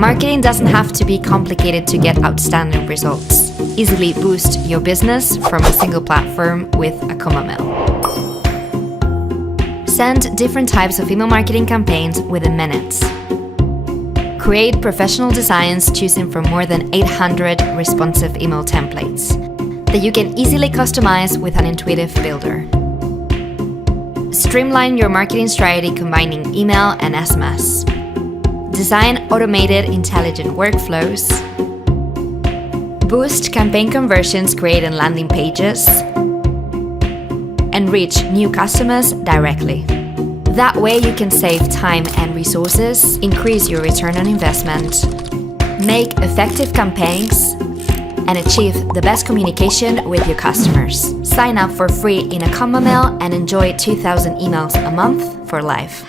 Marketing doesn't have to be complicated to get outstanding results. Easily boost your business from a single platform with Acumbamail. Send different types of email marketing campaigns within minutes. Create professional designs choosing from more than 800 responsive email templates that you can easily customize with an intuitive builder. Streamline your marketing strategy combining email and SMS. Design automated, intelligent workflows. Boost campaign conversions creating landing pages. And reach new customers directly. That way you can save time and resources, increase your return on investment, make effective campaigns, and achieve the best communication with your customers. Sign up for free in Acumbamail and enjoy 2,000 emails a month for life.